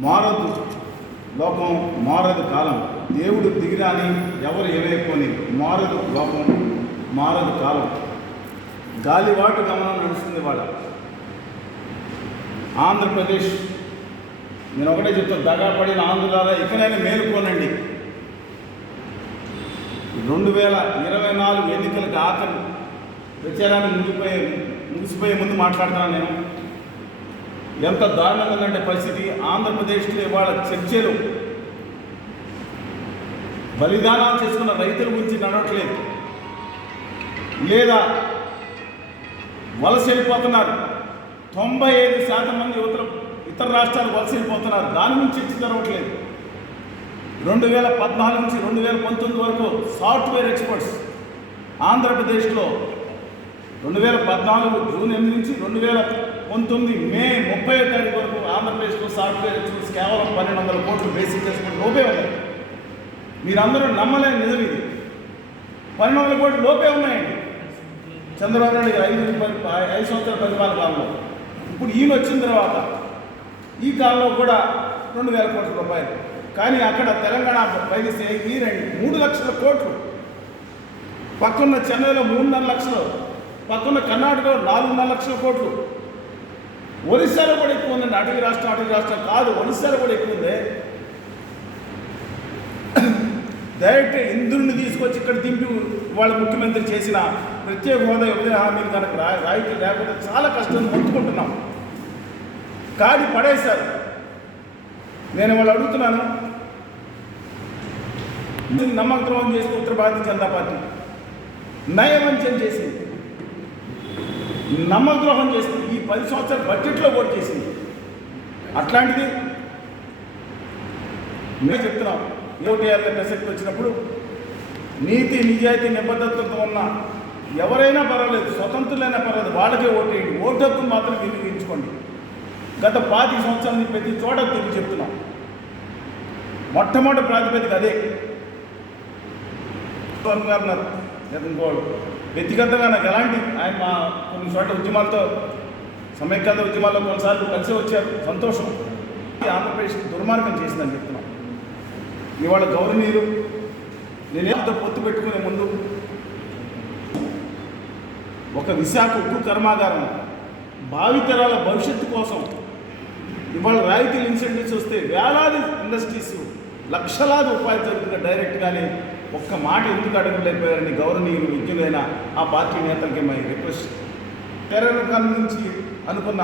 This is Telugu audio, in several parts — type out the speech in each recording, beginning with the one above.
మారదు. లోకం మారదు కాలం. దేవుడు దిగిరాని ఎవరు ఏమైపోని మారదు లోకం మారదు కాలం. గాలివాటు గమనం నడుస్తుంది వాళ్ళ ఆంధ్రప్రదేశ్ నేను ఒకటే చెప్తాను దగాపడిన ఆంధ్రులారా ఇకనైనా మేలుకోనండి. రెండు వేల ఇరవై నాలుగు ఎన్నికలకు ఆఖరి ప్రచారాన్ని ముగిపోయే ముగిసిపోయే ముందు మాట్లాడుతున్నాను నేను. ఎంత దారుణంగా ఉందంటే పరిస్థితి. ఆంధ్రప్రదేశ్లో ఇవాళ చర్చలు. బలిదానాలు చేసుకున్న రైతుల గురించి నడవట్లేదు. లేదా వలస వెళ్ళిపోతున్నారు తొంభై ఐదు శాతం మంది యువతలు ఇతర రాష్ట్రాలు వలస వెళ్ళిపోతున్నారు దాని గురించి చర్చ జరగట్లేదు. రెండు వేల పద్నాలుగు నుంచి రెండు వేల పంతొమ్మిది వరకు సాఫ్ట్వేర్ ఎక్స్పర్ట్స్ ఆంధ్రప్రదేశ్లో రెండు వేల పద్నాలుగు జూన్ ఎనిమిది నుంచి రెండు వేల పంతొమ్మిది మే ముప్పై తారీఖు వరకు ఆంధ్రప్రదేశ్లో సాఫ్ట్వేర్ ఎక్స్పర్ట్స్ కేవలం పన్నెండు వందల కోట్లు బేసిక్ చేసుకుని లోపే ఉన్నాయి. మీరందరూ నమ్మలేని నిజం ఇది. పన్నెండు వందల కోట్లు లోపే ఉన్నాయండి. చంద్రబాబు నాయుడు ఐదు ఐదు సంవత్సరాల పరిపాలన కాలంలో. ఇప్పుడు ఈయన వచ్చిన తర్వాత ఈ కాలంలో కూడా రెండు వేల కోట్ల రూపాయలు. కానీ అక్కడ తెలంగాణ పరిగిస్తే ఈ రెండు మూడు లక్షల కోట్లు. పక్కన చెన్నైలో మూడున్నర లక్షలు. పక్కన కర్ణాటకలో నాలుగున్నర లక్షల కోట్లు. ఒరిస్సాలో కూడా ఎక్కువ ఉందండి. అటవీ రాష్ట్రం అటవీ రాష్ట్రం కాదు ఒరిస్సాలో కూడా ఎక్కువ ఉంది. డైరెక్ట్ ఇంద్రుని తీసుకొచ్చి ఇక్కడ దింపి వాళ్ళ ముఖ్యమంత్రి చేసిన ప్రత్యేక హోదా విభజన హామీలు కనుక రా రాయితీ లేకపోతే చాలా కష్టం మొత్తుకుంటున్నాం కాడి పడేశారు. నేను వాళ్ళు అడుగుతున్నాను. నమ్మకద్రోహం చేసి ఉత్తర భారతీయ జనతా పార్టీ నయవంచం చేసింది. నమ్మద్రోహం చేసింది. ఈ పది సంవత్సరాల బడ్జెట్లో ఓటు చేసింది. అట్లాంటిది మేము చెప్తున్నాం ఓటు వేయాలనే ప్రసక్తి వచ్చినప్పుడు నీతి నిజాయితీ నిబద్ధతతో ఉన్న ఎవరైనా పర్వాలేదు స్వతంత్రులైనా పర్వాలేదు వాళ్ళకే ఓటేయండి ఓటు హక్కును మాత్రం వినియోగించుకోండి గత పాతి సంవత్సరాల నుంచి ప్రతి చోట తిరిగి చెప్తున్నాం. మొట్టమొదటి ప్రాతిపదిక అదే. గారు ఉన్నారు. ఇంకోళ్ళు. వ్యక్తిగతంగా నాకు ఎలాంటి ఆయన మా కొన్ని చోట్ల ఉద్యమాలతో సమైక్యత ఉద్యమాల్లో కొన్నిసార్లు కలిసి వచ్చారు. సంతోషం. ఈ ఆంధ్రప్రదేశ్ దుర్మార్గం చేసిందని చెప్తున్నాం. ఇవాళ గౌరవనీయులు నేనేంతో పొత్తు పెట్టుకునే ముందు ఒక విశాఖ ఉక్కు కర్మాగారం భావితరాల భవిష్యత్తు కోసం ఇవాళ రాయితీలు ఇన్సెంటివ్స్ వస్తే వేలాది ఇండస్ట్రీస్ లక్షలాది ఉపాధి జరుగుతుంది డైరెక్ట్గానే ఒక్క మాట ఎందుకు అడగలేకపోయారని గౌరవనీయులు విద్యులైన ఆ పార్టీ నేతలకి మై రిక్వెస్ట్ తెరకాలం నుంచి అనుకున్న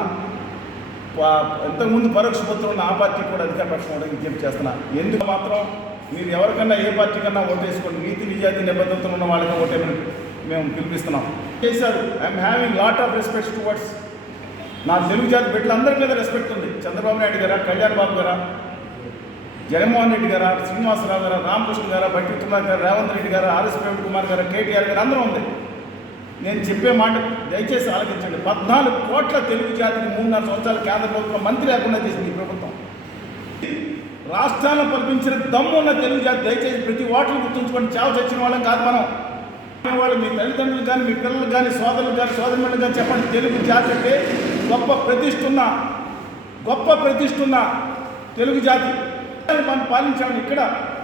పా- ఇంతకుముందు పరోక్ష పత్రం ఉన్న ఆ పార్టీ కూడా అధికార పక్షం కూడా విజ్ఞప్తి చేస్తున్నా. ఎందుకు మాత్రం? మీరు ఎవరికన్నా ఏ పార్టీ కన్నా ఓటేసుకోండి నీతి నిజాతి నిబద్ధతలు ఉన్న వాళ్ళకి ఓటేమని మేము పిలిపిస్తున్నాం. చేశారు. I'm having lot of respect towards నా తెలుగు జాతి బిడ్డలందరి మీద రెస్పెక్ట్ ఉంది. చంద్రబాబు నాయుడు గారా కళ్యాణ్ బాబు గారా జగన్మోహన్ రెడ్డి గారా శ్రీనివాసరావు గారా రామకృష్ణ గారు బట్టి కుమార్ గారు రేవంత్ రెడ్డి గారు ఆర్ఎస్ ప్రవీణ్ కుమార్ గారు కేటీఆర్ గారు అందరూ ఉంది. నేను చెప్పే మాట దయచేసి ఆలోచించండి పద్నాలుగు కోట్ల తెలుగు జాతికి మూడున్నర సంవత్సరాలు కేంద్ర ప్రభుత్వం మంత్రి లేకుండా చేసింది ఈ ప్రభుత్వం. రాష్ట్రాలను కల్పించిన దమ్ము ఉన్న తెలుగు జాతి దయచేసి ప్రతి ఓట్లు గుర్తుంచుకొని చావు చచ్చిన వాళ్ళం కాదు మనం. వాళ్ళు మీ తల్లిదండ్రులు కానీ మీ పిల్లలు కానీ సోదరులు కానీ సోదరులు కానీ చెప్పండి. తెలుగు జాతి అంటే గొప్ప ప్రతిష్ఠున్న గొప్ప ప్రతిష్ఠున్న తెలుగు జాతి. మనం పాలించాము ఇక్కడ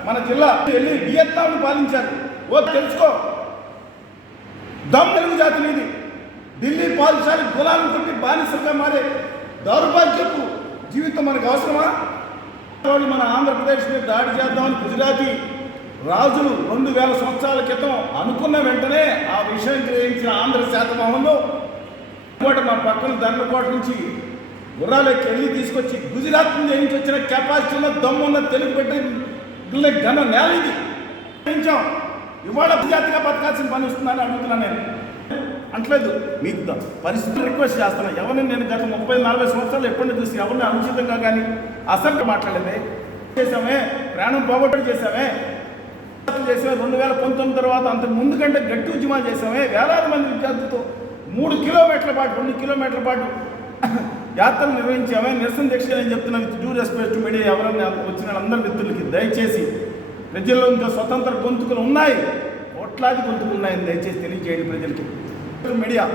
మన జిల్లా వెళ్ళి వియత్నాంను పాలించారు. ఓ తెలుసుకో. దమ్ తెలుగు జాతి నీది. ఢిల్లీ పాలించాలి గులాలను కొట్టి బానిసలుగా మారే దౌర్భాగ్యపు జీవితం మనకు అవసరమా? వాళ్ళు మన ఆంధ్రప్రదేశ్ మీద దాడి చేద్దామని గుజరాతీ రాజులు రెండు వేల సంవత్సరాల క్రితం అనుకున్న వెంటనే ఆ విషయం గ్రహించిన ఆంధ్ర శాతమోహంలో కోట మా పక్కన దండకోట నుంచి గుర్రాలకి వెళ్ళి తీసుకొచ్చి గుజరాత్ నుంచి నుంచి వచ్చిన కెపాసిటీ ఉన్న దమ్ము ఉన్న తెలుగు పెట్టే ఘన నేల ఇది. గ్రహించాం ఇవాళ జాతిగా బతకాల్సిన పని వస్తుందని అడుగుతున్నాను నేను. అంటలేదు. మీకు పరిస్థితులు రిక్వెస్ట్ చేస్తాను ఎవరిని నేను గత ముప్పై నలభై సంవత్సరాలు ఎప్పటి చూసి ఎవరిని అనుచితంగా కానీ అసలు మాట్లాడలేదే చేసామే ప్రాణం పోగొట్టు చేసామే చేసామే రెండు వేల పంతొమ్మిది తర్వాత అంతకు ముందు కంటే గట్టి ఉద్యమాలు చేసామే వేలాది మంది విద్యార్థులతో మూడు కిలోమీటర్ల పాటు రెండు కిలోమీటర్ల పాటు యాత్రలు నిర్వహించామే నిరసన దీక్ష నేను చెప్తున్నాను డ్యూ రెస్పెక్ట్ మీడియా ఎవరైనా వచ్చిన అందరి మిత్రులకి దయచేసి ప్రజల్లో ఇంకా స్వతంత్ర గొంతుకులు ఉన్నాయి. కోట్లాది గొంతుకులు ఉన్నాయని దయచేసి తెలియజేయండి ప్రజలకి. మీడియా.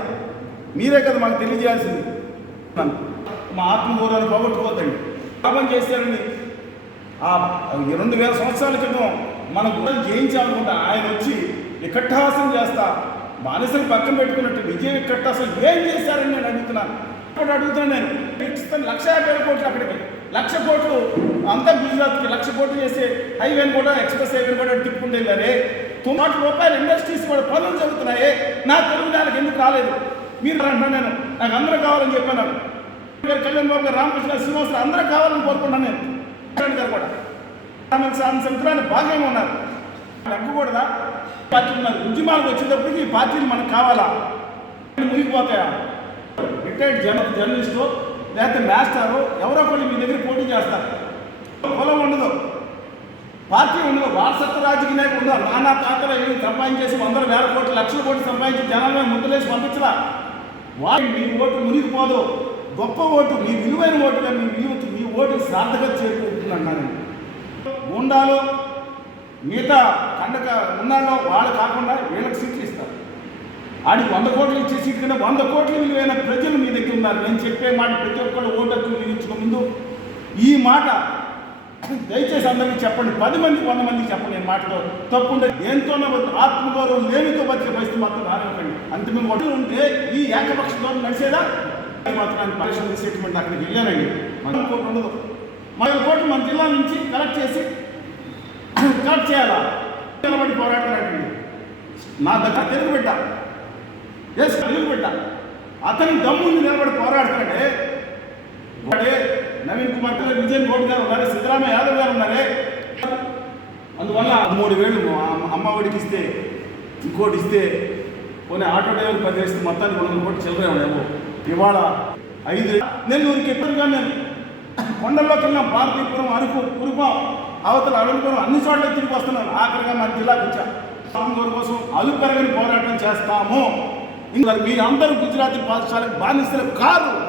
మీరే కదా మాకు తెలియజేయాల్సింది. మా ఆత్మగౌరవాన్ని పోగొట్టుకోవద్దండి. పాపం చేశారని ఆ రెండు వేల సంవత్సరాల క్రితం మన గుడ్డలు జయించాలనుకుంటా ఆయన వచ్చి వికట్టాసం చేస్తా బానిసలు పక్కన పెట్టుకున్నట్టు విజయవి కట్ట అసలు ఏం చేశారని నేను అడుగుతున్నాను. ఇప్పుడు అడుగుతున్నాను నేను ఇస్తాను లక్ష యాభై కోట్లు అక్కడికి. లక్ష కోట్లు అంతా గుజరాత్కి లక్ష కోట్లు చేసే హైవేని కూడా ఎక్స్ప్రెస్ హైవేని కూడా తిప్పుకుంటే వెళ్ళారే తొమ్మిది రూపాయలు ఇండస్ట్రీస్ కూడా పనులు జరుగుతున్నాయి నా తెలుగు నేలకు ఎందుకు రాలేదు? మీరు అంటున్నాను నేను నాకు అందరూ కావాలని చెప్పాను. గారు కళ్యాణ్ బాబు గారు రామకృష్ణ శ్రీనివాసరావు అందరూ కావాలని కోరుకున్నాను నేను. గారు కూడా. ఆమెకు సంవత్సరాన్ని బాగానే ఉన్నారు తగ్గకూడదా? పార్టీ ఉన్నారు ఉద్యమాలకు వచ్చేటప్పటికి ఈ పార్టీలు మనకు కావాలా? మునిగిపోతాయా రిటైర్డ్ జర్న జర్నలిస్టు లేకపోతే మాస్టారు ఎవరో ఒకళ్ళు మీ దగ్గర పోటీ చేస్తారు. పొలం ఉండదు. పార్టీ ఉండదు. వారసత్వ రాజకీయ నాయకులు ఉండదు నానా తాతలు ఏమి సంపాదించేసి వందల వేల కోట్లు లక్షల కోట్లు సంపాదించి జనాలను ముద్దలేసి పంపించరా వారి మీ ఓటు మునిగిపోదు గొప్ప ఓటు మీ విలువైన ఓటుగా మీ మీ ఓటు సార్థకత చేరుకుంటుంది అన్నాను గుండాలు మిగతా కండక ఉన్నాళ్ళో వాళ్ళు కాకుండా వీళ్ళకి సీట్లు ఇస్తారు. ఆడికి వంద కోట్లు ఇచ్చే సీట్లు వంద కోట్ల విలువైన ప్రజలు మీ దగ్గర ఉన్నారు. నేను చెప్పే మాట ప్రతి ఒక్కళ్ళు ఓటు హక్కు ముందు. ఈ మాట దయచేసి అందరికీ చెప్పండి. పది మంది వంద మందికి చెప్పండి నేను మాటలో తప్పుంటే దేంతోనే ఆత్మగౌరవం లేనితో బతికే పరిస్థితి మాత్రం రానివ్వకండి. అంతిమంగా ఒకటి ఉంటే ఈ ఏకపక్ష ధోరణి నడిచేదా? మాత్రం పరిశ్రమ తీసేటువంటి అక్కడికి వెళ్ళానండి. మనం కోట్లు ఉండదు. మన కోట్లు మన జిల్లా నుంచి కలెక్ట్ చేసి కలెక్ట్ చేయాలా? నిలబడి పోరాడుతున్నాడండి నా దగ్గర తెలుగు బిడ్డ. ఎస్ తెలుగు బిడ్డ. అతని దమ్ముంది నిలబడి పోరాడుతున్నాడే వాడే నవీన్ కుమార్ గారు విజయన్ గౌడ్ గారు ఉన్నారే సిద్ధరామయ్య యాదవ్ గారు ఉన్నారే. అందువల్ల మూడు వేలు అమ్మ ఒడికి ఇస్తే ఇంకోటి ఇస్తే పోనీ ఆటో డ్రైవర్ పని చేస్తే మొత్తానికి రెండు కోట్లు చిల్లరే ఇవాళ ఐదు నెల్లూరుకి ఎప్పుడుగా నేను కొండల్లోకి వెళ్ళాం భారతీపురం అరకు కురుపాం అవతల అడవిపురం అన్ని చోట్ల తిరిగి వస్తున్నాను ఆఖరిగా మన జిల్లాకు వచ్చా. స్వామి కోసం అలుపెరగని పోరాటం చేస్తాము. ఇంకా మీరు అందరూ గుజరాతీ పాఠశాలకు బానిసలు కారు.